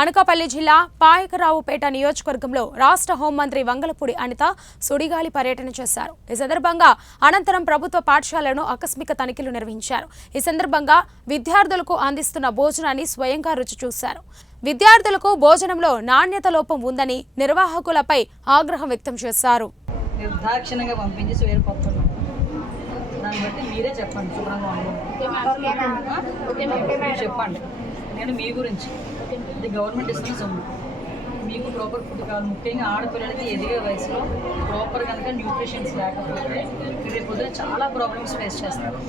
అనకాపల్లి జిల్లా పాయకరావుపేట నియోజకవర్గంలో రాష్ట్ర హోంమంత్రి వంగలపూడి అనిత సుడిగాలి పర్యటన చేశారు. ఈ సందర్భంగా అనంతరం ప్రభుత్వ పాఠశాలను ఆకస్మిక తనిఖీలు నిర్వహించారు. ఈ సందర్భంగా విద్యార్థులకు అందిస్తున్న భోజనాన్ని స్వయంగా రుచి చూశారు. విద్యార్థులకు భోజనంలో నాణ్యత లోపం ఉందని నిర్వాహకులపై ఆగ్రహం వ్యక్తం చేశారు. చెప్పండి, నేను మీ గురించి ఇది గవర్నమెంట్ ఇస్తున్న సొమ్ము, మీకు ప్రాపర్ ఫుడ్ కావాలి. ముఖ్యంగా ఆడపిల్లలకి ఎదిగే వయసులో ప్రాపర్ కనుక న్యూట్రిషన్స్ లేకపోతే రేపు పొద్దున చాలా ప్రాబ్లమ్స్ ఫేస్ చేస్తారు.